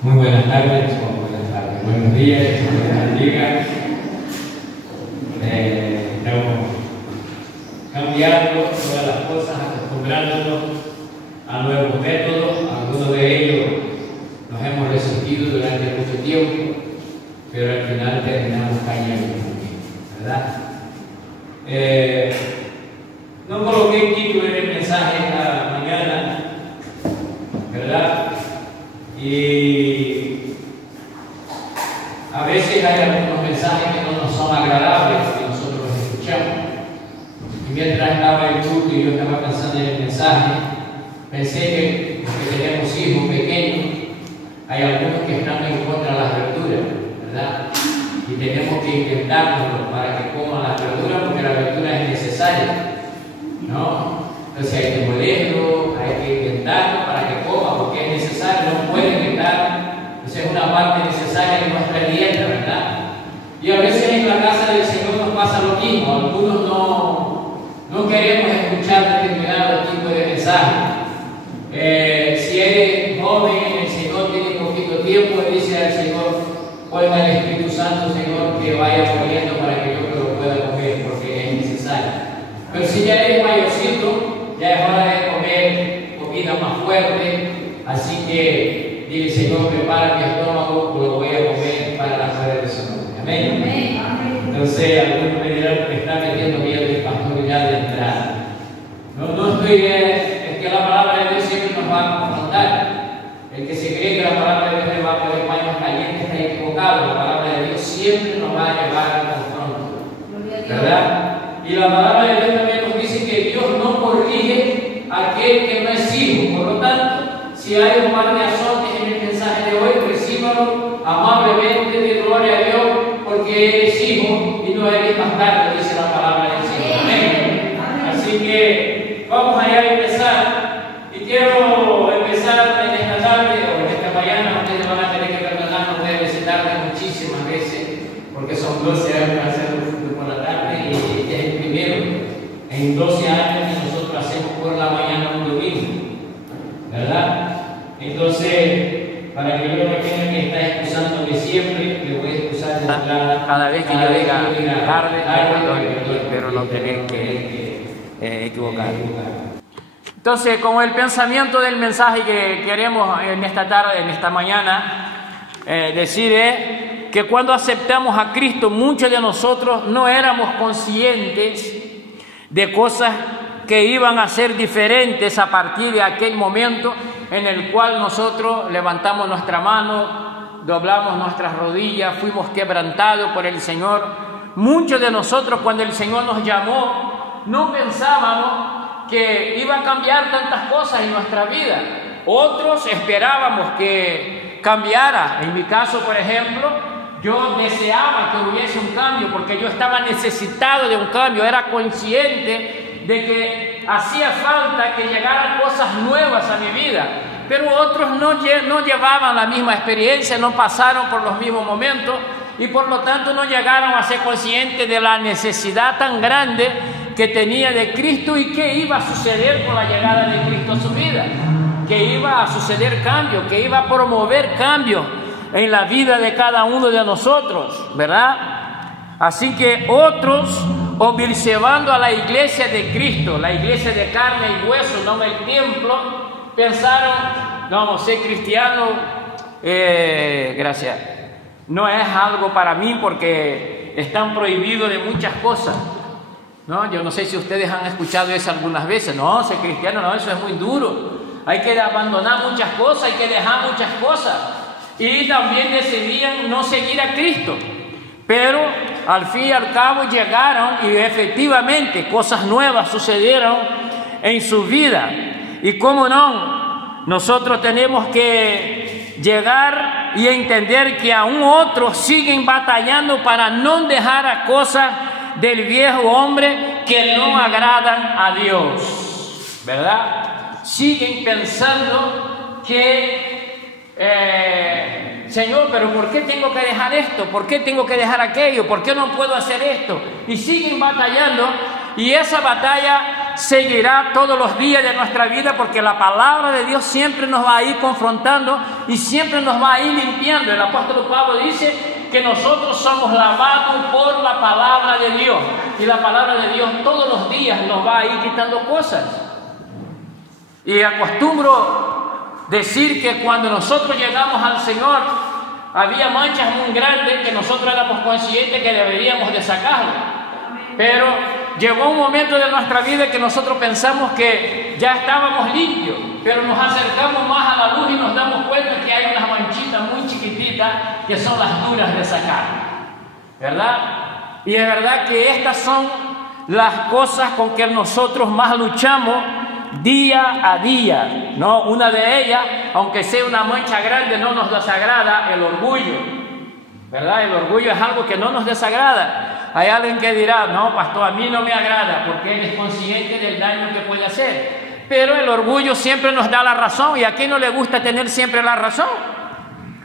Muy buenas tardes, o buenas tardes, buenos días, buenas días. Estamos cambiando todas las cosas, acostumbrándonos a nuevos métodos. Algunos de ellos nos hemos resistido durante mucho tiempo, pero al final terminamos cayendo, ¿verdad? No coloqué el título en el mensaje esta mañana, ¿verdad? Y a veces hay algunos mensajes que no nos son agradables que nosotros escuchamos. Y mientras estaba el culto y yo estaba pensando en el mensaje, pensé que los que tenemos hijos pequeños, hay algunos que están en contra de las verduras, ¿verdad? Y tenemos que intentarlo para que coman las verduras, porque la verdura es necesaria, ¿no? Entonces hay que molerlo, hay que intentarlo para que coma, porque es necesario, no pueden estar. Entonces es una parte necesaria de nuestra dieta, ¿verdad? Y a veces en la casa del Señor nos pasa lo mismo. Algunos no queremos escuchar determinado tipo de mensaje. Si eres joven, el Señor tiene poquito tiempo, le dice al Señor, oiga al Espíritu Santo, Señor, que vaya corriendo para que yo lo pueda comer, porque es necesario. Pero si ya eres mayorcito, ya es hora de comer comida más fuerte, así que dile, Señor, prepara mi estómago, lo voy a comer para la gloria de su nombre. Amén. Amén. Entonces, algunos me dirán que me está metiendo miedo el pastor ya de entrada. No estoy es que la palabra de Dios siempre nos va a confrontar. El que se cree que la palabra de Dios le va a poner paños calientes está equivocado. La palabra de Dios siempre nos va a llevar al confronto, ¿verdad? Y la palabra de Dios también nos dice que Dios no corrige a aquel que no es hijo. Por lo tanto, si hay un par de azotes en el mensaje de hoy, recíbalo amablemente, de gloria a Dios, porque eres hijo y no eres bastardo, dice la palabra del Señor. Amén. Así que vamos allá a empezar. Y quiero empezar en esta tarde o en esta mañana. Ustedes van a tener que perdonarnos de visitarme muchísimas veces, porque son 12 años haciendo fútbol por la tarde y es el primero en 12 años que nosotros hacemos por la mañana un domingo, ¿verdad? Entonces, para que yo no tenga que estar excusándome siempre, le voy a excusar de entrada. Cada vez que yo diga tarde, pero no tener que equivocar. Entonces, con el pensamiento del mensaje que queremos en esta tarde, en esta mañana, decir es que cuando aceptamos a Cristo, muchos de nosotros no éramos conscientes de cosas que iban a ser diferentes a partir de aquel momento en el cual nosotros levantamos nuestra mano, doblamos nuestras rodillas, fuimos quebrantados por el Señor. Muchos de nosotros, cuando el Señor nos llamó, no pensábamos que iba a cambiar tantas cosas en nuestra vida. Otros esperábamos que cambiara. En mi caso, por ejemplo, yo deseaba que hubiese un cambio porque yo estaba necesitado de un cambio, era consciente de que hacía falta que llegaran cosas nuevas a mi vida, pero otros no llevaban la misma experiencia, no pasaron por los mismos momentos y por lo tanto no llegaron a ser conscientes de la necesidad tan grande que tenía de Cristo y qué iba a suceder con la llegada de Cristo a su vida, que iba a suceder cambio, que iba a promover cambios en la vida de cada uno de nosotros, ¿verdad? Así que otros, observando a la iglesia de Cristo, la iglesia de carne y hueso, no el templo, pensaron, no, ser cristiano, gracias, no es algo para mí porque están prohibidos de muchas cosas, ¿no? Yo no sé si ustedes han escuchado eso algunas veces, no, ser cristiano, no, eso es muy duro, hay que abandonar muchas cosas, hay que dejar muchas cosas. Y también decidían no seguir a Cristo, pero al fin y al cabo llegaron y efectivamente cosas nuevas sucedieron en su vida. Y cómo no, nosotros tenemos que llegar y entender que aún otros siguen batallando para no dejar a cosas del viejo hombre que no agradan a Dios, ¿verdad? Siguen pensando que Señor, pero ¿por qué tengo que dejar esto? ¿Por qué tengo que dejar aquello? ¿Por qué no puedo hacer esto? Y siguen batallando, y esa batalla seguirá todos los días de nuestra vida, porque la palabra de Dios siempre nos va a ir confrontando y siempre nos va a ir limpiando. El apóstol Pablo dice que nosotros somos lavados por la palabra de Dios, y la palabra de Dios todos los días nos va a ir quitando cosas. Y acostumbro decir que cuando nosotros llegamos al Señor, había manchas muy grandes que nosotros éramos conscientes que deberíamos de sacarlo. Pero llegó un momento de nuestra vida que nosotros pensamos que ya estábamos limpios, pero nos acercamos más a la luz y nos damos cuenta que hay unas manchitas muy chiquititas que son las duras de sacar, ¿verdad? Y es verdad que estas son las cosas con que nosotros más luchamos día a día, ¿no? Una de ellas, aunque sea una mancha grande, no nos desagrada: el orgullo, ¿verdad? El orgullo es algo que no nos desagrada. Hay alguien que dirá: no, pastor, a mí no me agrada, porque él es consciente del daño que puede hacer. Pero el orgullo siempre nos da la razón, y a quién no le gusta tener siempre la razón.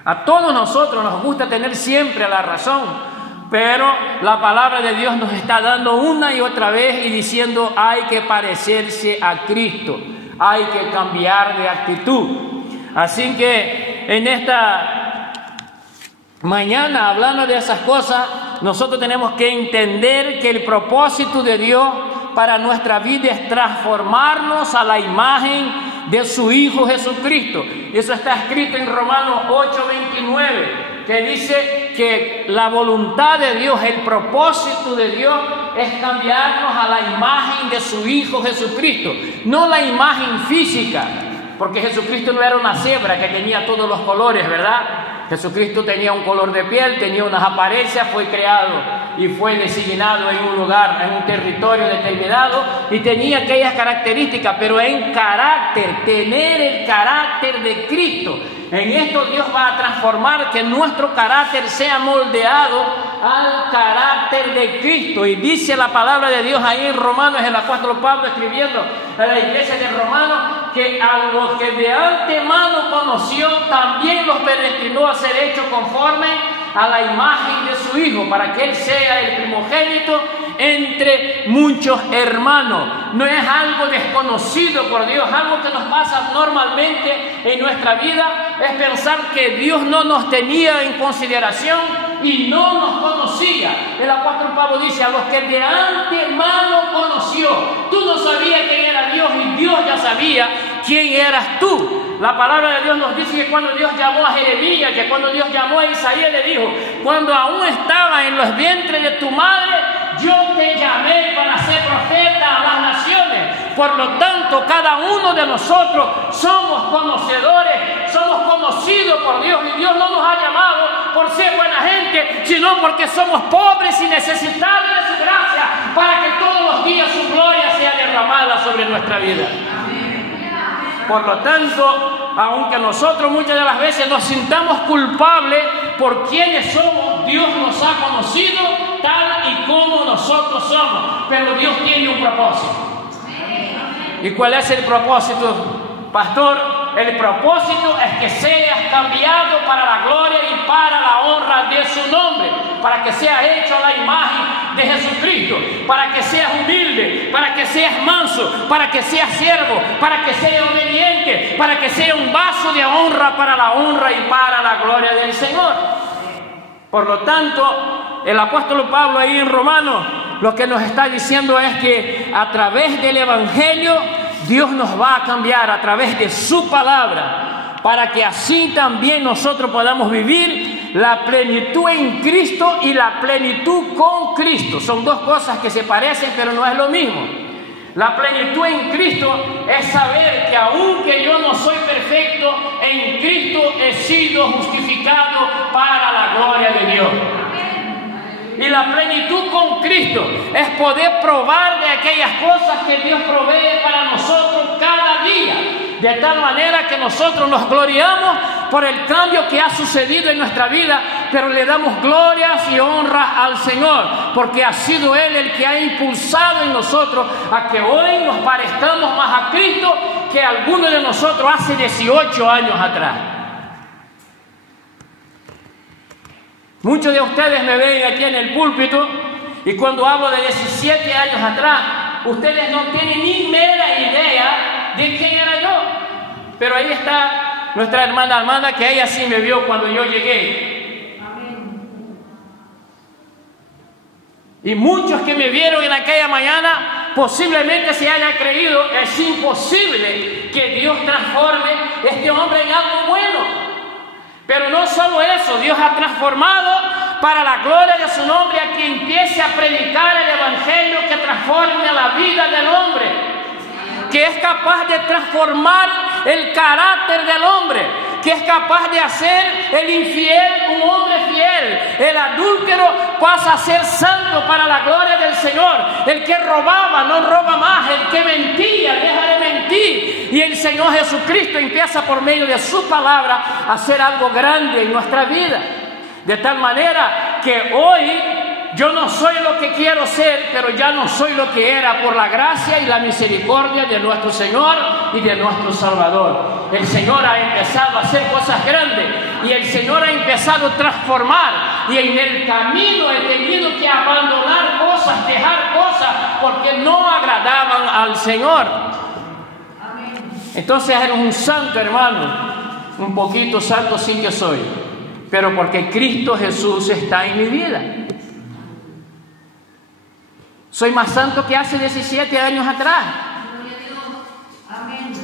A todos nosotros nos gusta tener siempre la razón. Pero la palabra de Dios nos está dando una y otra vez y diciendo: hay que parecerse a Cristo, hay que cambiar de actitud. Así que en esta mañana, hablando de esas cosas, nosotros tenemos que entender que el propósito de Dios para nuestra vida es transformarnos a la imagen de su Hijo Jesucristo. Eso está escrito en Romanos 8:29, que dice que la voluntad de Dios, el propósito de Dios es cambiarnos a la imagen de su Hijo Jesucristo, no la imagen física, porque Jesucristo no era una cebra que tenía todos los colores, ¿verdad? Jesucristo tenía un color de piel, tenía unas apariencias, fue creado y fue designado en un lugar, en un territorio determinado, y tenía aquellas características, pero en carácter, tener el carácter de Cristo. En esto Dios va a transformar, que nuestro carácter sea moldeado al carácter de Cristo. Y dice la palabra de Dios ahí en Romanos, el apóstol Pablo escribiendo a la iglesia de Romanos, que a los que de antemano conoció, también los predestinó a ser hechos conforme a la imagen de su Hijo, para que Él sea el primogénito entre muchos hermanos. No es algo desconocido por Dios, algo que nos pasa normalmente en nuestra vida, es pensar que Dios no nos tenía en consideración y no nos conocía. El apóstol Pablo dice: a los que de antemano conoció. Tú no sabías quién era Dios, y Dios ya sabía quién eras tú. La palabra de Dios nos dice que cuando Dios llamó a Jeremías, que cuando Dios llamó a Isaías, le dijo: cuando aún estaba en los vientres de tu madre, yo te llamé para ser profeta a las naciones. Por lo tanto, cada uno de nosotros somos conocedores, somos conocidos por Dios, y Dios no nos ha llamado por ser buena gente, sino porque somos pobres y necesitados de su gracia, para que todos los días su gloria sea derramada sobre nuestra vida. Por lo tanto, aunque nosotros muchas de las veces nos sintamos culpables por quienes somos, Dios nos ha conocido tal y como nosotros somos, pero Dios tiene un propósito. ¿Y cuál es el propósito, pastor? El propósito es que seas cambiado para la gloria y para la honra de su nombre, para que seas hecho a la imagen de Jesucristo, para que seas humilde, para que seas manso, para que seas siervo, para que seas obediente, para que sea un vaso de honra para la honra y para la gloria del Señor. Por lo tanto, el apóstol Pablo ahí en Romanos lo que nos está diciendo es que a través del Evangelio Dios nos va a cambiar a través de su palabra, para que así también nosotros podamos vivir la plenitud en Cristo y la plenitud con Cristo. Son dos cosas que se parecen, pero no es lo mismo. La plenitud en Cristo es saber que aunque yo no soy perfecto, en Cristo he sido justificado para la gloria de Dios. Y la plenitud con Cristo es poder probar de aquellas cosas que Dios provee para nosotros cada día, de tal manera que nosotros nos gloriamos por el cambio que ha sucedido en nuestra vida, pero le damos glorias y honras al Señor, porque ha sido Él el que ha impulsado en nosotros a que hoy nos parezcamos más a Cristo que algunos de nosotros hace 18 años atrás. Muchos de ustedes me ven aquí en el púlpito, y cuando hablo de 17 años atrás, ustedes no tienen ni mera idea de quién era yo. Pero ahí está nuestra hermana Armanda, que ella sí me vio cuando yo llegué. Y muchos que me vieron en aquella mañana posiblemente se hayan creído. Es imposible que Dios transforme a este hombre en algo bueno. Pero no solo eso, Dios ha transformado para la gloria de su nombre a quien empiece a predicar el evangelio que transforme la vida del hombre, que es capaz de transformar el carácter del hombre, que es capaz de hacer el infiel un hombre fiel, el adúltero pasa a ser santo para la gloria del Señor, el que robaba no roba más, el que mentía deja de mentir, y el Señor Jesucristo empieza por medio de su palabra a hacer algo grande en nuestra vida, de tal manera que hoy yo no soy lo que quiero ser, pero ya no soy lo que era por la gracia y la misericordia de nuestro Señor y de nuestro Salvador. El Señor ha empezado a hacer cosas grandes y el Señor ha empezado a transformar, y en el camino he tenido que abandonar cosas, dejar cosas porque no agradaban al Señor. Entonces era un santo, hermano, un poquito santo sí que soy, pero porque Cristo Jesús está en mi vida. Soy más santo que hace 17 años atrás.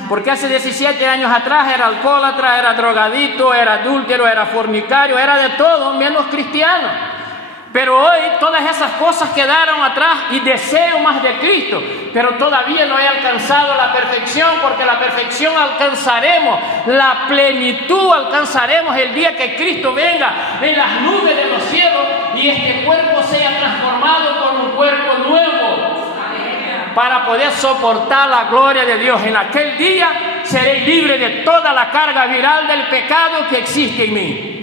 Porque hace 17 años atrás era alcohólatra, era drogadito, era adúltero, era fornicario, era de todo menos cristiano. Pero hoy todas esas cosas quedaron atrás y deseo más de Cristo. Pero todavía no he alcanzado la perfección, porque la perfección alcanzaremos, la plenitud alcanzaremos el día que Cristo venga en las nubes de los cielos y este cuerpo sea transformado por un cuerpo nuevo para poder soportar la gloria de Dios. En aquel día seré libre de toda la carga viral del pecado que existe en mí.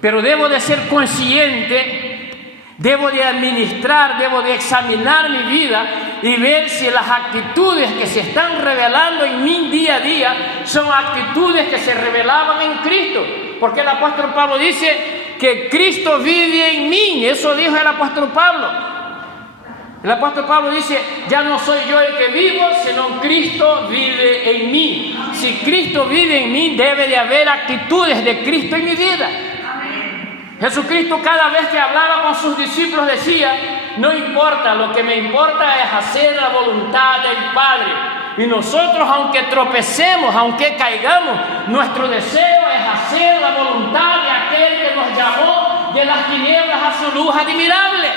Pero debo de ser consciente, debo de administrar, debo de examinar mi vida y ver si las actitudes que se están revelando en mí día a día son actitudes que se revelaban en Cristo. Porque el apóstol Pablo dice que Cristo vive en mí. Eso dijo el apóstol Pablo. El apóstol Pablo dice, ya no soy yo el que vivo, sino Cristo vive en mí. Si Cristo vive en mí, debe de haber actitudes de Cristo en mi vida. Jesucristo cada vez que hablaba con sus discípulos decía, no importa, lo que me importa es hacer la voluntad del Padre. Y nosotros, aunque tropecemos, aunque caigamos, nuestro deseo es hacer la voluntad de aquel que nos llamó de las tinieblas a su luz admirable.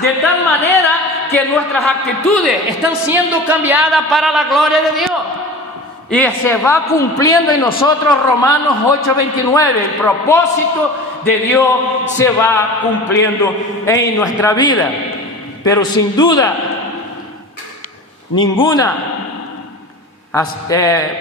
De tal manera que nuestras actitudes están siendo cambiadas para la gloria de Dios. Y se va cumpliendo en nosotros Romanos 8:29. El propósito de Dios se va cumpliendo en nuestra vida. Pero sin duda ninguna,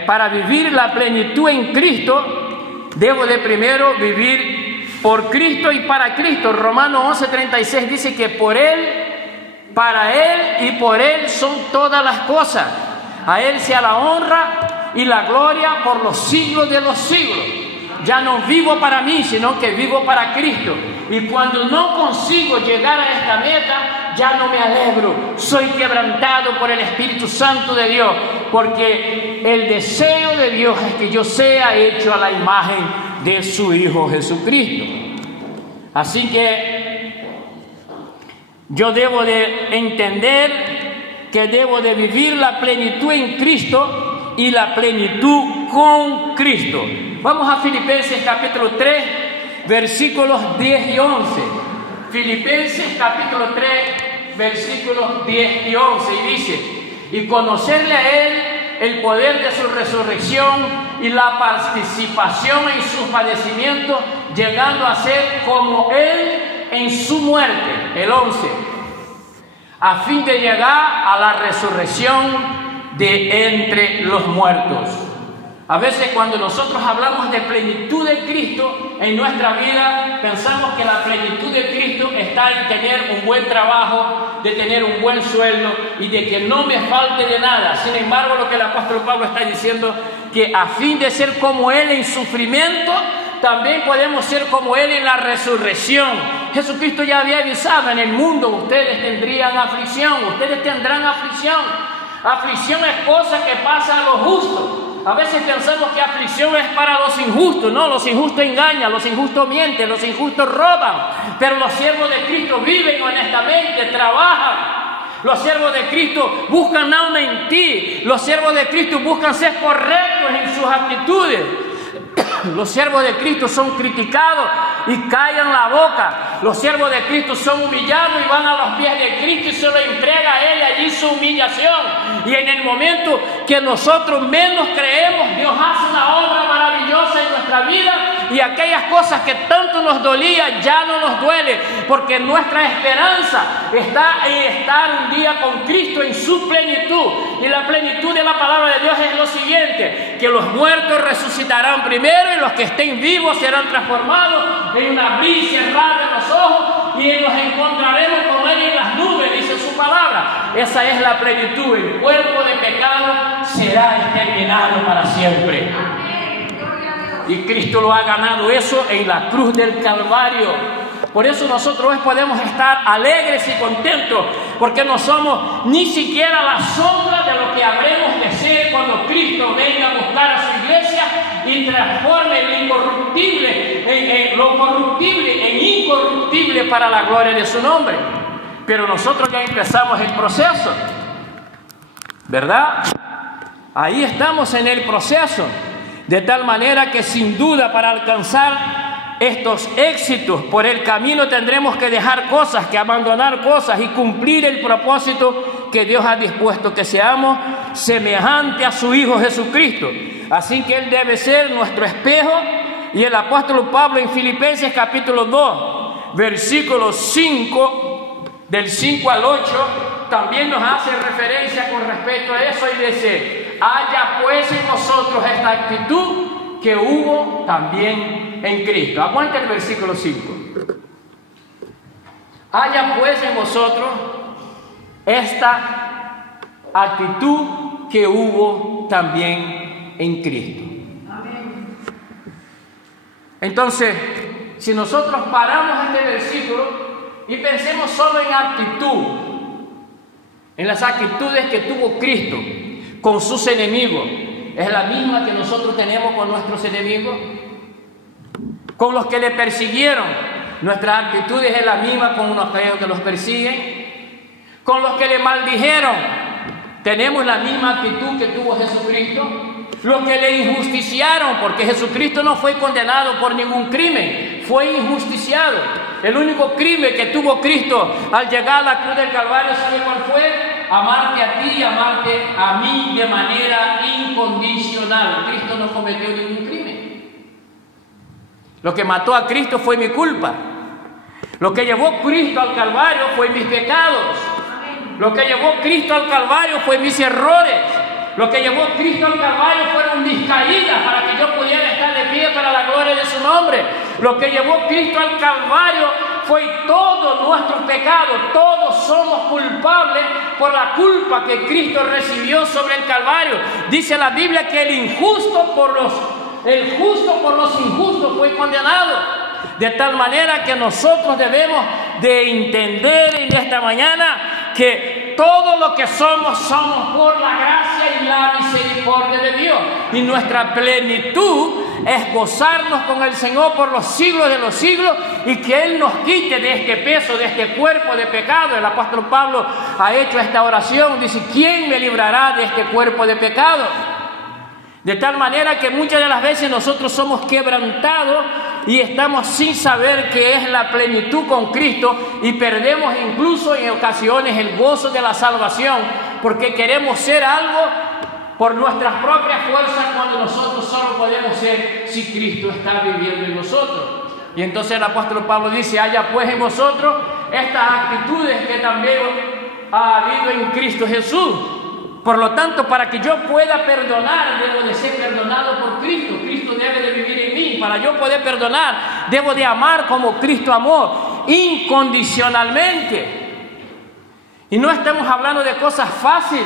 para vivir la plenitud en Cristo, debo de primero vivir por Cristo y para Cristo. Romanos 11:36 dice que por Él, para Él y por Él son todas las cosas. A Él sea la honra y la gloria por los siglos de los siglos. Ya no vivo para mí, sino que vivo para Cristo. Y cuando no consigo llegar a esta meta, ya no me alegro. Soy quebrantado por el Espíritu Santo de Dios, porque el deseo de Dios es que yo sea hecho a la imagen de su Hijo Jesucristo. Así que yo debo de entender que debo de vivir la plenitud en Cristo y la plenitud con Cristo. Vamos a Filipenses capítulo 3, versículos 10 y 11. Filipenses capítulo 3, versículos 10 y 11. Y dice, y conocerle a Él el poder de su resurrección y la participación en sus padecimientos, llegando a ser como Él en su muerte. El 11. A fin de llegar a la resurrección de entre los muertos. A veces cuando nosotros hablamos de plenitud de Cristo en nuestra vida, pensamos que la plenitud de Cristo está en tener un buen trabajo, de tener un buen sueldo y de que no me falte de nada. Sin embargo, lo que el apóstol Pablo está diciendo, que a fin de ser como Él en sufrimiento, también podemos ser como Él en la resurrección. Jesucristo ya había avisado: en el mundo ustedes tendrían aflicción, ustedes tendrán aflicción. Aflicción es cosa que pasa a los justos. A veces pensamos que aflicción es para los injustos. No, los injustos engañan, los injustos mienten, los injustos roban. Pero los siervos de Cristo viven honestamente, trabajan. Los siervos de Cristo buscan alma en ti. Los siervos de Cristo buscan ser correctos en sus actitudes. Los siervos de Cristo son criticados y callan la boca. Los siervos de Cristo son humillados y van a los pies de Cristo y se lo entrega a Él allí su humillación. Y en el momento que nosotros menos creemos, Dios hace una obra maravillosa en nuestra vida, y aquellas cosas que tanto nos dolían ya no nos duele, porque nuestra esperanza está en estar un día con Cristo en su plenitud. Y la plenitud de la palabra de Dios es lo siguiente: que los muertos resucitarán primero y los que estén vivos serán transformados en un abrir y cerrar de los ojos, y nos encontraremos con Él en las nubes, dice su palabra. Esa es la plenitud. El cuerpo de pecado será exterminado para siempre. Y Cristo lo ha ganado eso en la cruz del Calvario. Por eso nosotros hoy podemos estar alegres y contentos, porque no somos ni siquiera la sombra de lo que habremos de ser cuando Cristo venga a buscar a su iglesia y transforme lo incorruptible lo corruptible en incorruptible para la gloria de su nombre. Pero nosotros ya empezamos el proceso, ¿verdad? Ahí estamos en el proceso, de tal manera que sin duda para alcanzar estos éxitos por el camino tendremos que dejar cosas, que abandonar cosas y cumplir el propósito que Dios ha dispuesto, que seamos semejantes a su Hijo Jesucristo. Así que Él debe ser nuestro espejo. Y el apóstol Pablo en Filipenses capítulo 2, versículos 5, del 5 al 8, también nos hace referencia con respecto a eso y dice: haya pues en nosotros esta actitud que hubo también en Cristo. Aguanta el versículo 5. Haya pues en vosotros esta actitud que hubo también en Cristo. Amén. Entonces, si nosotros paramos este versículo y pensemos solo en actitud, en las actitudes que tuvo Cristo con sus enemigos, ¿es la misma que nosotros tenemos con nuestros enemigos? Con los que le persiguieron, nuestras actitudes es la misma con aquellos que los persiguen. Con los que le maldijeron, tenemos la misma actitud que tuvo Jesucristo. Los que le injusticiaron, porque Jesucristo no fue condenado por ningún crimen, fue injusticiado. El único crimen que tuvo Cristo al llegar a la cruz del Calvario, ¿sabe cuál fue? Amarte a ti y amarte a mí de manera incondicional. Cristo no cometió ningún crimen. Lo que mató a Cristo fue mi culpa. Lo que llevó Cristo al Calvario fue mis pecados. Lo que llevó Cristo al Calvario fue mis errores. Lo que llevó Cristo al Calvario fueron mis caídas para que yo pudiera estar de pie para la gloria de su nombre. Lo que llevó Cristo al Calvario fue todos nuestros pecados. Todos somos culpables por la culpa que Cristo recibió sobre el Calvario. Dice la Biblia que el justo por los injustos fue condenado. De tal manera que nosotros debemos de entender en esta mañana que todo lo que somos por la gracia y la misericordia de Dios. Y nuestra plenitud es gozarnos con el Señor por los siglos de los siglos, y que Él nos quite de este peso, de este cuerpo de pecado. El apóstol Pablo ha hecho esta oración, dice: ¿quién me librará de este cuerpo de pecado? De tal manera que muchas de las veces nosotros somos quebrantados y estamos sin saber qué es la plenitud con Cristo, y perdemos incluso en ocasiones el gozo de la salvación, porque queremos ser algo por nuestras propias fuerzas, cuando nosotros solo podemos ser si Cristo está viviendo en nosotros. Y entonces el apóstol Pablo dice: haya pues en vosotros estas actitudes que también ha habido en Cristo Jesús. Por lo tanto, para que yo pueda perdonar, debo de ser perdonado por Cristo. Cristo debe de vivir en mí. Para yo poder perdonar, debo de amar como Cristo amó, incondicionalmente. Y no estamos hablando de cosas fáciles.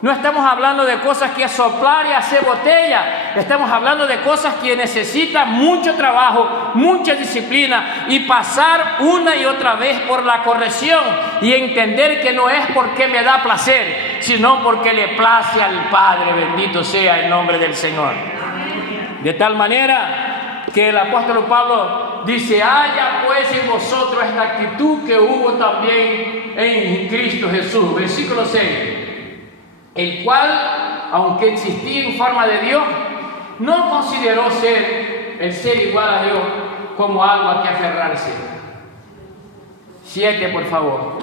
No estamos hablando de cosas que soplar y hacer botella. Estamos hablando de cosas que necesitan mucho trabajo, mucha disciplina y pasar una y otra vez por la corrección y entender que no es porque me da placer, sino porque le place al Padre. Bendito sea el nombre del Señor. De tal manera que el apóstol Pablo dice: haya pues en vosotros esta actitud que hubo también en Cristo Jesús. Versículo 6. El cual, aunque existía en forma de Dios, no consideró el ser igual a Dios como algo a que aferrarse. 7, por favor.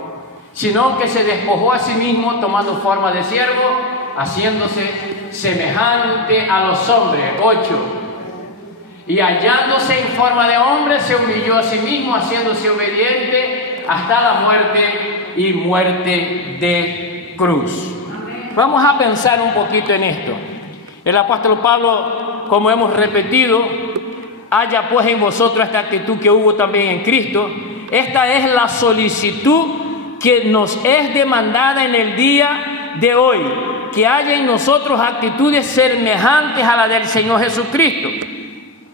Sino que se despojó a sí mismo, tomando forma de siervo, haciéndose semejante a los hombres. 8. Y hallándose en forma de hombre, se humilló a sí mismo, haciéndose obediente hasta la muerte y muerte de cruz. Vamos a pensar un poquito en esto. El apóstol Pablo, como hemos repetido, haya pues en vosotros esta actitud que hubo también en Cristo. Esta es la solicitud que nos es demandada en el día de hoy, que haya en nosotros actitudes semejantes a la del Señor Jesucristo.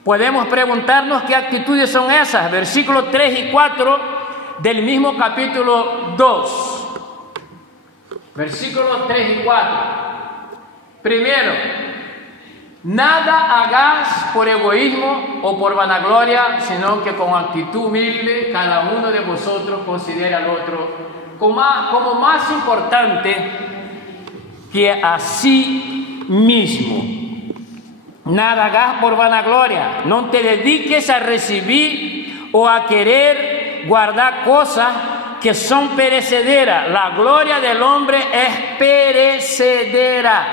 Podemos preguntarnos qué actitudes son esas. Versículos 3 y 4 del mismo capítulo 2. Versículos 3 y 4. Primero, nada hagáis por egoísmo o por vanagloria, sino que con actitud humilde cada uno de vosotros considere al otro como más importante que a sí mismo. Nada hagas por vanagloria. No te dediques a recibir o a querer guardar cosas que son perecederas. La gloria del hombre es perecedera.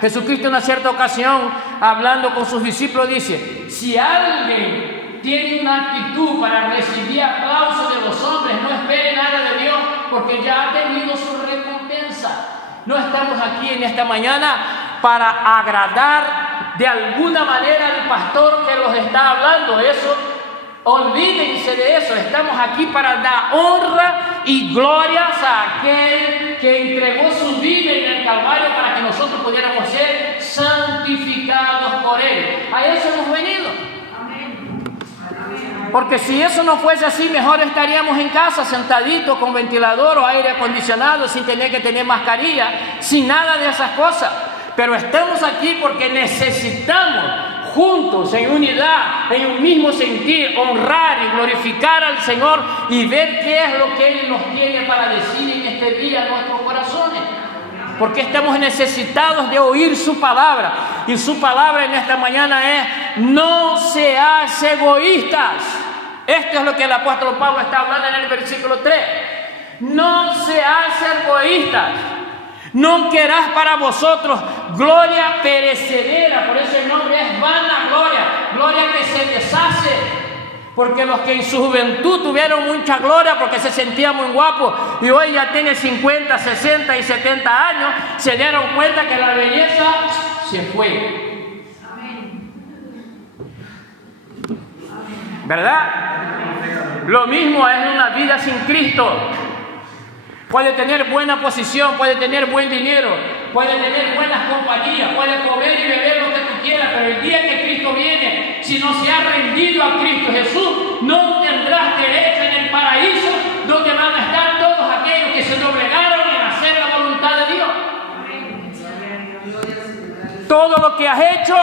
Jesucristo en una cierta ocasión, hablando con sus discípulos, dice: si alguien tiene una actitud para recibir aplausos de los hombres, no espere nada de Dios, porque ya ha tenido su recompensa. No estamos aquí en esta mañana para agradar de alguna manera al pastor que los está hablando. Eso, olvídense de eso. Estamos aquí para dar honra y glorias a aquel que entregó su vida en el Calvario para que nosotros pudiéramos ser santificados por Él. A eso hemos venido. Porque si eso no fuese así, mejor estaríamos en casa sentaditos con ventilador o aire acondicionado, sin tener que tener mascarilla, sin nada de esas cosas. Pero estamos aquí porque necesitamos juntos, en unidad, en un mismo sentir, honrar y glorificar al Señor y ver qué es lo que Él nos tiene para decir en este día a nuestros corazones. Porque estamos necesitados de oír su palabra. Y su palabra en esta mañana es: no seáis egoístas. Esto es lo que el apóstol Pablo está hablando en el versículo 3. No seáis egoístas. No querás para vosotros gloria perecedera. Por eso el nombre es vanagloria. Gloria que se deshace. Porque los que en su juventud tuvieron mucha gloria porque se sentían muy guapos y hoy ya tienen 50, 60 y 70 años, se dieron cuenta que la belleza se fue. ¿Verdad? Lo mismo es una vida sin Cristo. Puede tener buena posición, puede tener buen dinero, puede tener buenas compañías, puede comer y beber lo que tú quieras, pero el día que Cristo viene, si no se ha rendido a Cristo Jesús, no tendrás derecho en el paraíso, donde van a estar todos aquellos que se doblegaron en hacer la voluntad de Dios. Todo lo que has hecho,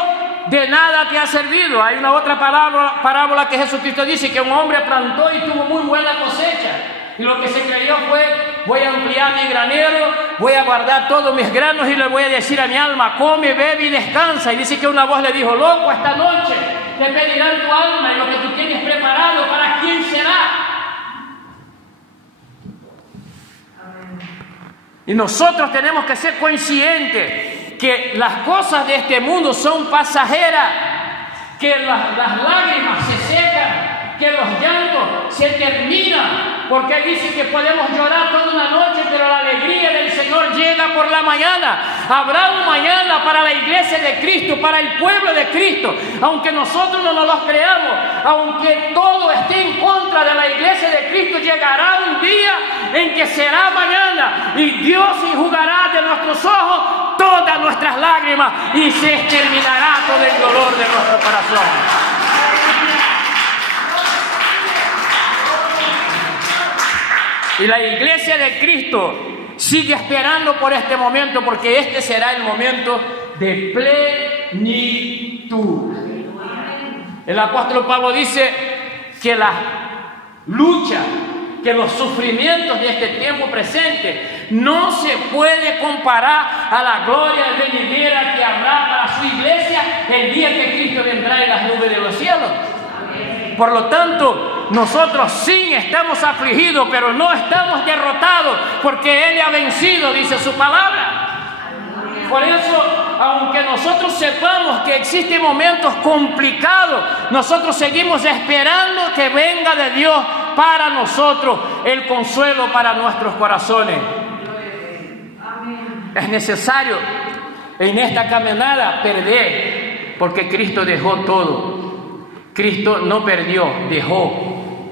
de nada te ha servido. Hay una otra parábola que Jesucristo dice que un hombre plantó y tuvo muy buena cosecha. Y lo que se creyó fue: voy a ampliar mi granero, voy a guardar todos mis granos y le voy a decir a mi alma: come, bebe y descansa. Y dice que una voz le dijo: loco, esta noche te pedirán tu alma y lo que tú tienes preparado, ¿para quién será? Y nosotros tenemos que ser conscientes que las cosas de este mundo son pasajeras, que las lágrimas se secan, que los llantos se terminan, porque dice que podemos llorar toda una noche, pero la alegría del Señor llega por la mañana. Habrá un mañana para la iglesia de Cristo, para el pueblo de Cristo, aunque nosotros no nos lo creamos, aunque todo esté en contra de la iglesia de Cristo, llegará un día en que será mañana y Dios enjugará de nuestros ojos nuestras lágrimas y se exterminará todo el dolor de nuestro corazón. Y la iglesia de Cristo sigue esperando por este momento, porque este será el momento de plenitud. El apóstol Pablo dice que la lucha, que los sufrimientos de este tiempo presente no se puede comparar a la gloria venidera que habrá para su iglesia el día que Cristo vendrá en las nubes de los cielos. Por lo tanto, nosotros sí estamos afligidos, pero no estamos derrotados, porque Él ha vencido, dice su palabra. Por eso, aunque nosotros sepamos que existen momentos complicados, nosotros seguimos esperando que venga de Dios para nosotros el consuelo para nuestros corazones. Es necesario en esta caminada perder, porque Cristo dejó todo. Cristo no perdió, dejó.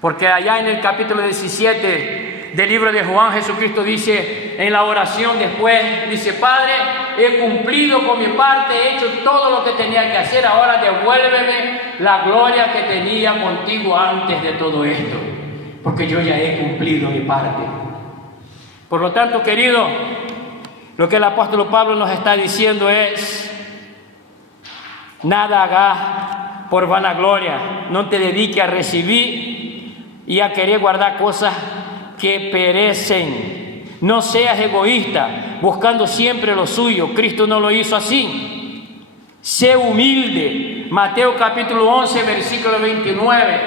Porque allá en el capítulo 17 del libro de Juan, Jesucristo dice en la oración después, dice: Padre, he cumplido con mi parte, he hecho todo lo que tenía que hacer, ahora devuélveme la gloria que tenía contigo antes de todo esto, porque yo ya he cumplido mi parte. Por lo tanto, querido, lo que el apóstol Pablo nos está diciendo es: nada hagas por vanagloria, no te dediques a recibir y a querer guardar cosas que perecen. No seas egoísta, buscando siempre lo suyo. Cristo no lo hizo así. Sé humilde. Mateo capítulo 11, versículo 29.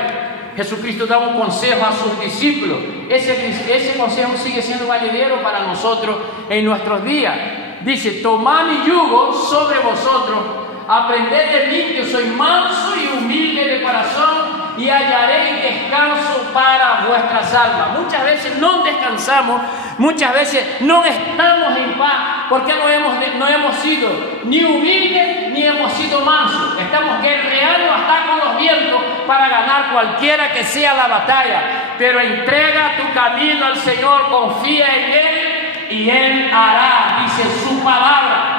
Jesucristo da un consejo a sus discípulos. Ese consejo sigue siendo validero para nosotros en nuestros días. Dice: tomad mi yugo sobre vosotros, aprended de mí, que soy manso y humilde de corazón, y hallaréis descanso para vuestras almas. Muchas veces no descansamos, muchas veces no estamos en paz, porque no hemos sido ni humildes ni hemos sido mansos. Estamos guerreando hasta con los vientos para ganar cualquiera que sea la batalla. Pero entrega tu camino al Señor, confía en Él y Él hará, dice su palabra.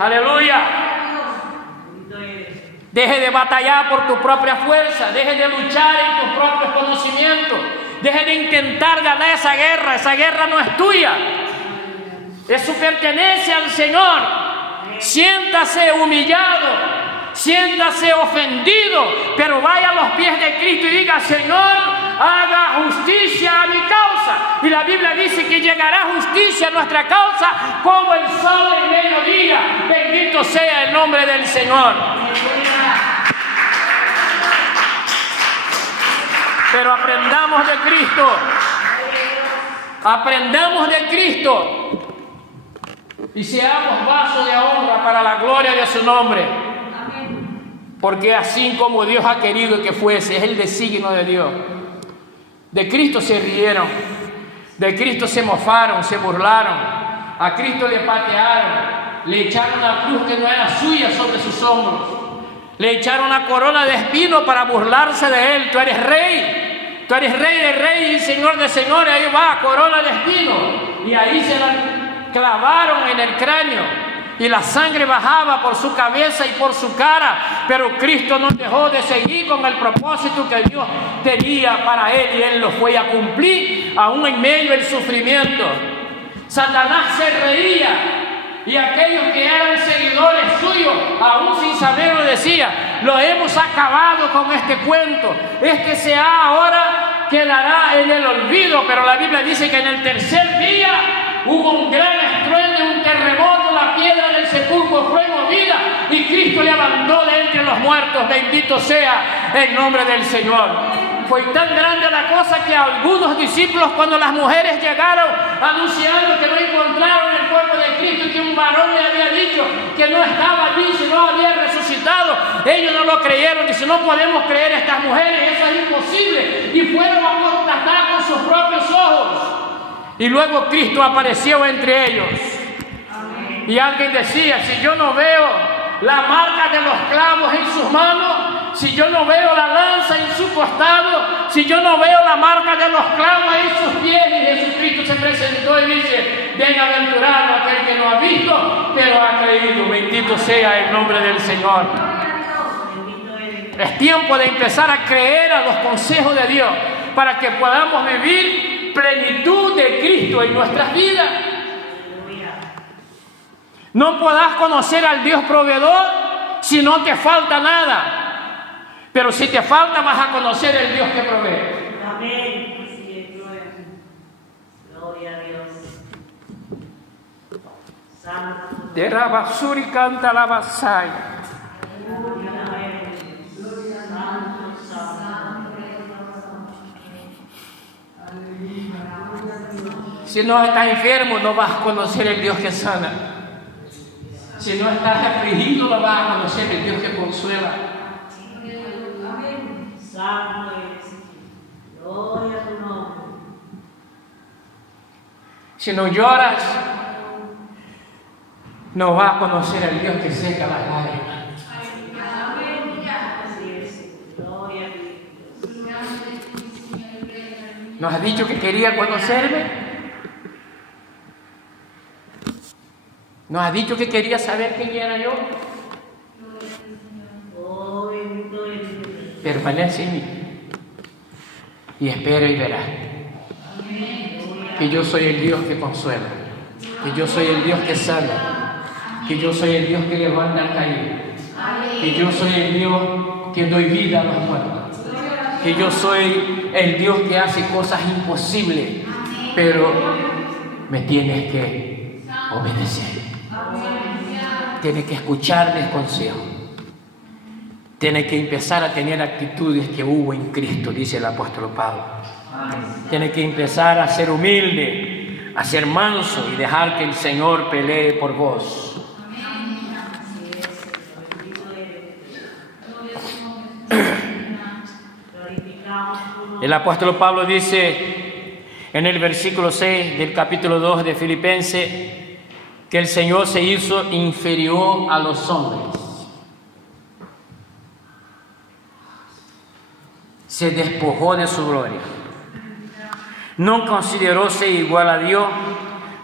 Aleluya. Deje de batallar por tu propia fuerza, deje de luchar en tus propios conocimientos, deje de intentar ganar esa guerra no es tuya, eso pertenece al Señor. Siéntase humillado, siéntase ofendido, pero vaya a los pies de Cristo y diga: Señor, haga justicia a mi causa. Y la Biblia dice que llegará justicia a nuestra causa como el sol en mediodía. Bendito sea el nombre del Señor. Pero aprendamos de Cristo. Aprendamos de Cristo. Y seamos vasos de honra para la gloria de su nombre. Porque así como Dios ha querido que fuese, es el designio de Dios. De Cristo se rieron, de Cristo se mofaron, se burlaron, a Cristo le patearon, le echaron una cruz que no era suya sobre sus hombros, le echaron una corona de espino para burlarse de Él. Tú eres rey de reyes y señor de señores. Ahí va, corona de espino, y ahí se la clavaron en el cráneo. Y la sangre bajaba por su cabeza y por su cara, pero Cristo no dejó de seguir con el propósito que Dios tenía para Él, y Él lo fue a cumplir aún en medio del sufrimiento. Satanás se reía, y aquellos que eran seguidores suyos, aún sin saberlo, decía: lo hemos acabado con este cuento, ahora quedará en el olvido. Pero la Biblia dice que en el tercer día hubo un gran estruendo, un terremoto, la piedra del sepulcro fue movida y Cristo levantó de entre los muertos. Bendito sea el nombre del Señor. Fue tan grande la cosa que algunos discípulos, cuando las mujeres llegaron anunciando que no encontraron el cuerpo de Cristo y que un varón le había dicho que no estaba allí, sino había resucitado, ellos no lo creyeron. Dice: no podemos creer a estas mujeres, eso es imposible. Y fueron a constatar con sus propios ojos. Y luego Cristo apareció entre ellos. Amén. Y alguien decía: si yo no veo la marca de los clavos en sus manos, si yo no veo la lanza en su costado, si yo no veo la marca de los clavos en sus pies? Y Jesucristo se presentó y dice: bienaventurado aquel que no ha visto, pero ha creído. Bendito sea el nombre del Señor. Es tiempo de empezar a creer a los consejos de Dios para que podamos vivir plenitud de Cristo en nuestras vidas. No podrás conocer al Dios proveedor si no te falta nada. Pero si te falta, vas a conocer el Dios que provee. Amén. Así es, gloria a Dios. Santo. De Rabasuri canta la basaya. Si no estás enfermo, no vas a conocer el Dios que sana. Si no estás afligido, no vas a conocer el Dios que consuela. Santo eres. Gloria a tu nombre. Si no lloras, no vas a conocer al Dios que seca las lágrimas. Así es. Gloria a Dios. ¿Nos has dicho que quería conocerme? ¿Nos has dicho que quería saber quién era yo? Oh, bendito eres. Permanece en mí y espera y verá que yo soy el Dios que consuela, que yo soy el Dios que sana, que yo soy el Dios que levanta al caído, que yo soy el Dios que doy vida a los muertos, que yo soy el Dios que hace cosas imposibles, pero me tienes que obedecer. Tienes que escuchar mis consejos. Tienes que empezar a tener actitudes que hubo en Cristo, dice el apóstol Pablo. Tienes que empezar a ser humilde, a ser manso y dejar que el Señor pelee por vos. El apóstol Pablo dice en el versículo 6 del capítulo 2 de Filipenses que el Señor se hizo inferior a los hombres. Se despojó de su gloria. No consideróse igual a Dios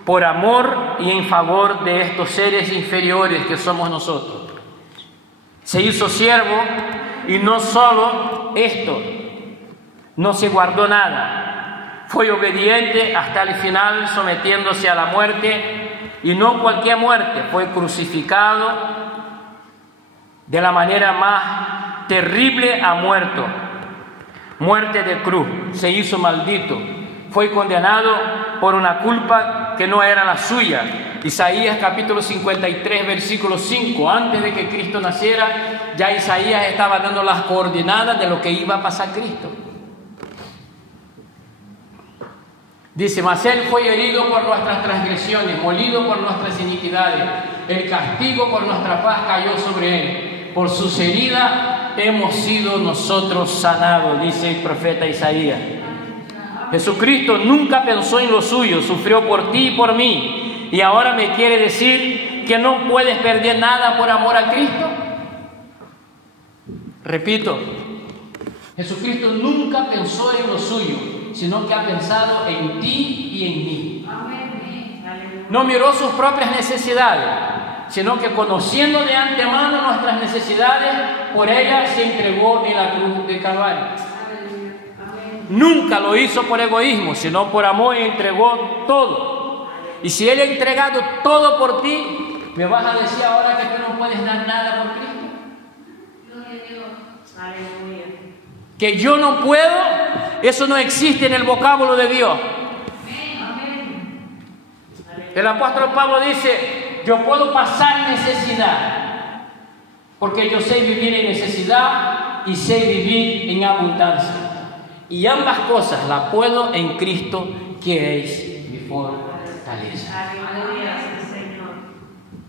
por amor y en favor de estos seres inferiores que somos nosotros. Se hizo siervo y no solo esto, no se guardó nada. Fue obediente hasta el final, sometiéndose a la muerte. Y no cualquier muerte, fue crucificado de la manera más terrible, ha muerto. Muerte de cruz, se hizo maldito. Fue condenado por una culpa que no era la suya. Isaías capítulo 53, versículo 5. Antes de que Cristo naciera, ya Isaías estaba dando las coordenadas de lo que iba a pasar Cristo. Dice: mas Él fue herido por nuestras transgresiones, molido por nuestras iniquidades. El castigo por nuestra paz cayó sobre Él. Por sus heridas hemos sido nosotros sanados, dice el profeta Isaías. Jesucristo nunca pensó en lo suyo, sufrió por ti y por mí. Y ahora me quiere decir que no puedes perder nada por amor a Cristo. Repito, Jesucristo nunca pensó en lo suyo, sino que ha pensado en ti y en mí. No miró sus propias necesidades, sino que conociendo de antemano nuestras necesidades, por ellas se entregó en la cruz de Calvario. Nunca lo hizo por egoísmo, sino por amor, y entregó todo. Y si Él ha entregado todo por ti, ¿me vas a decir ahora que tú no puedes dar nada por Cristo? Que yo no puedo, eso no existe en el vocábulo de Dios. El apóstol Pablo dice: yo puedo pasar necesidad, porque yo sé vivir en necesidad y sé vivir en abundancia. Y ambas cosas las puedo en Cristo, que es mi fortaleza.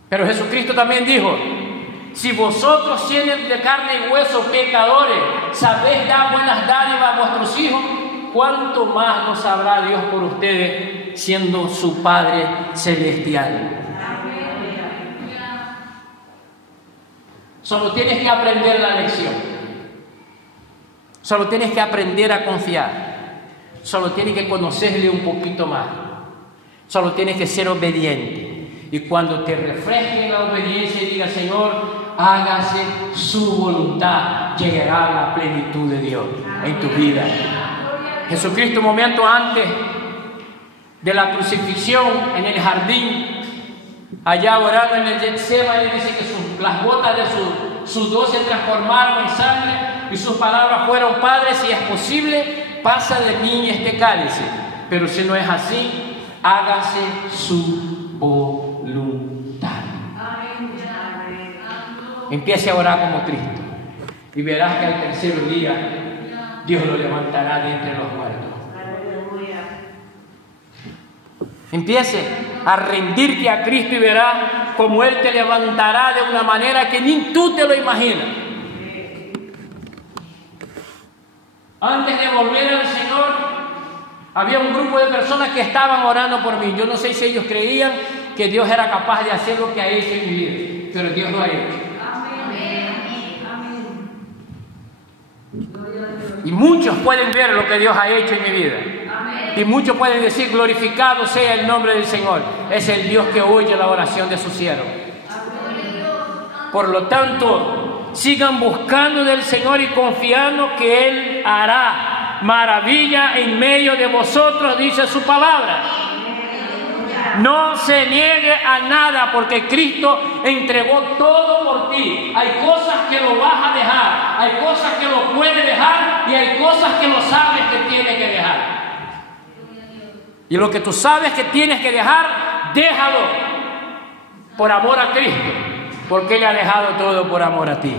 Pero Jesucristo también dijo: si vosotros, siendo de carne y hueso, pecadores, sabéis dar buenas dádivas a vuestros hijos, ¿cuánto más nos sabrá Dios por ustedes, siendo su Padre celestial? Solo tienes que aprender la lección. Solo tienes que aprender a confiar. Solo tienes que conocerle un poquito más. Solo tienes que ser obediente. Y cuando te refresques en la obediencia y digas, Señor, hágase su voluntad, llegará a la plenitud de Dios en tu vida. Jesucristo, un momento antes de la crucifixión en el jardín, allá orando en el Getsemaní, dice que las gotas de su sudor se transformaron en sangre y sus palabras fueron: Padre, si es posible, pasa de mí este cáliz, pero si no es así, hágase su voluntad. Empiece a orar como Cristo y verás que al tercer día Dios lo levantará de entre los muertos. Empiece a rendirte a Cristo y verás cómo Él te levantará de una manera que ni tú te lo imaginas. Antes de volver al Señor, había un grupo de personas que estaban orando por mí. Yo no sé si ellos creían que Dios era capaz de hacer lo que ha hecho en mi vida, pero Dios lo ha hecho. Y muchos pueden ver lo que Dios ha hecho en mi vida. Y muchos pueden decir: glorificado sea el nombre del Señor. Es el Dios que oye la oración de sus siervos. Por lo tanto, sigan buscando del Señor y confiando que Él hará maravilla en medio de vosotros, dice su palabra. No se niegue a nada, porque Cristo entregó todo por ti. Hay cosas que lo vas a dejar, hay cosas que lo puedes dejar y hay cosas que lo sabes que tienes que dejar. Y lo que tú sabes que tienes que dejar, déjalo por amor a Cristo, porque Él ha dejado todo por amor a ti.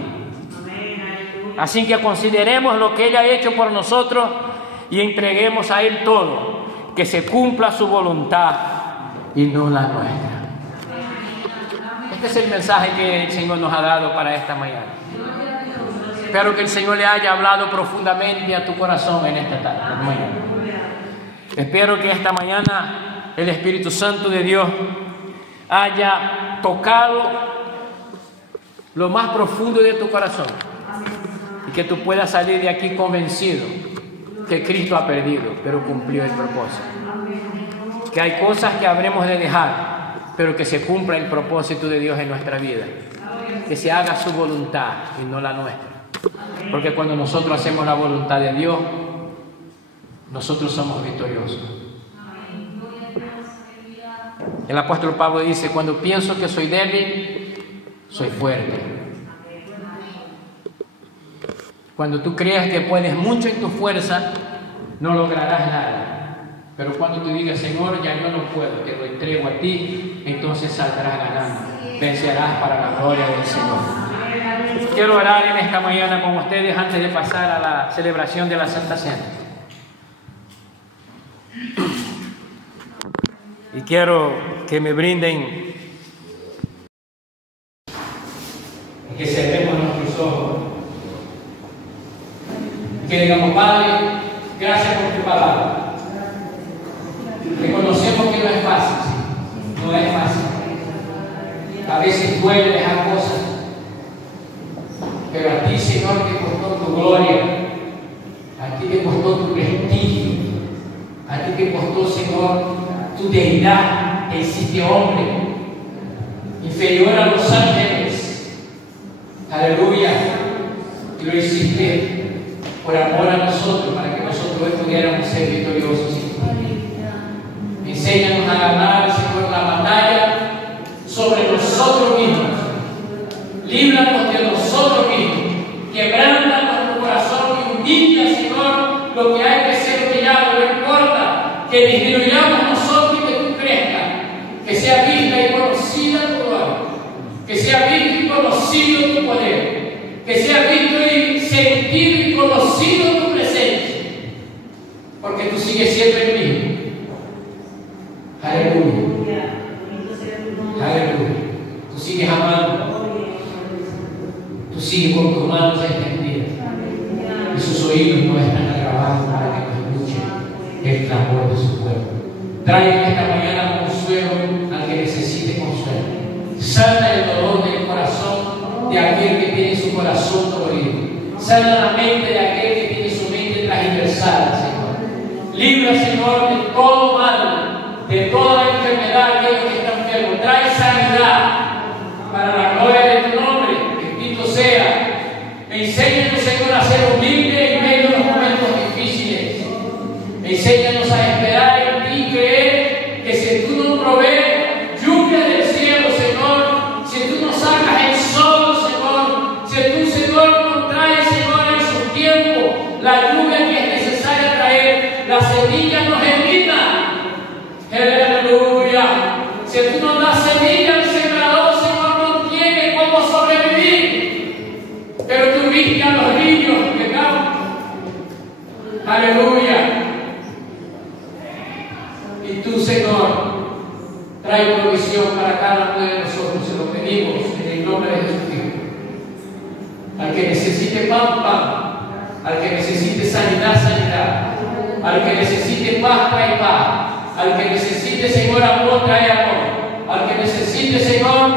Así que consideremos lo que Él ha hecho por nosotros y entreguemos a Él todo, que se cumpla su voluntad y no la nuestra. Este es el mensaje que el Señor nos ha dado para esta mañana. Espero que el Señor le haya hablado profundamente a tu corazón en esta mañana. Espero que esta mañana el Espíritu Santo de Dios haya tocado lo más profundo de tu corazón y que tú puedas salir de aquí convencido que Cristo ha perdido, pero cumplió el propósito. Que hay cosas que habremos de dejar, pero que se cumpla el propósito de Dios en nuestra vida. Que se haga su voluntad y no la nuestra. Porque cuando nosotros hacemos la voluntad de Dios, nosotros somos victoriosos. El apóstol Pablo dice: cuando pienso que soy débil, soy fuerte. Cuando tú creas que puedes mucho en tu fuerza, no lograrás nada. Pero cuando tú digas: Señor, ya yo no puedo, te lo entrego a ti, entonces saldrás ganando, vencerás para la gloria del Señor. Quiero orar en esta mañana con ustedes antes de pasar a la celebración de la Santa Cena. Y quiero que me brinden, que cerremos nuestros ojos, que digamos: Padre, gracias por tu palabra. Reconocemos que no es fácil, no es fácil. A veces duele dejar cosas, pero a ti, Señor, te costó tu gloria, a ti te costó tu prestigio, a ti te costó, Señor, tu deidad. Te hiciste hombre, inferior a los ángeles. Aleluya. Y lo hiciste por amor a nosotros, para que nosotros hoy pudiéramos ser victoriosos. Enséñanos a ganar, Señor, la batalla sobre nosotros mismos. Líbranos de nosotros mismos. Quebranta nuestro corazón y humilla, Señor, lo que hay que ser humillado. No importa que disminuyamos nosotros y que tú crezcas. Que sea vista y conocida tu obra. Que sea visto y conocido tu poder. Que sea visto y sentido y conocido tu presencia. Porque tú sigues siendo el mismo. Aleluya. Aleluya. Tú sigues amando. Tú sigues con tus manos extendidas. Y sus oídos no están agravados para que no escuchen el clamor de su pueblo. Trae en esta mañana consuelo al que necesite consuelo. Sana el dolor del corazón de aquel que tiene su corazón dolorido. Sana la mente de aquel que tiene su universal, Señor. Libra, Señor, de todo mal, de toda enfermedad, aquellos que están enfermos. Trae sanidad para la gloria de tu nombre. Bendito sea. Enséñanos, Señor, a ser humildes en medio de los momentos difíciles. Enséñanos a esperar en ti y creer que si tú nos provees lluvia del cielo, Señor, si tú nos sacas el sol, Señor, si tú, Señor, nos traes, Señor, en su tiempo la lluvia que es necesaria traer, la semilla nos germina. Aleluya. Si tú nos das semilla al sembrador, Señor, no tiene cómo sobrevivir. Pero tú viste a los niños de campo. Aleluya. Y tú, Señor, trae provisión para cada uno de nosotros. Se lo pedimos en el nombre de Jesucristo. Al que necesite pan, pan. Al que necesite sanidad, sanidad. Al que necesite paz, trae paz. Al que necesite, Señor, amor, trae amor. Al que necesite, Señor,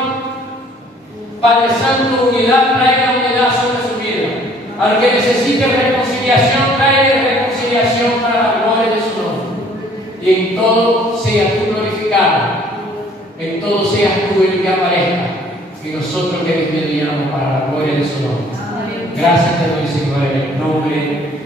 Padre Santo, unidad, traiga unidad sobre su vida. Al que necesite reconciliación, traiga reconciliación para la gloria de su nombre. Y en todo sea tú glorificado. En todo seas tú el que aparezca. Y nosotros que disminuyamos para la gloria de su nombre. Gracias te doy, Señor, en el nombre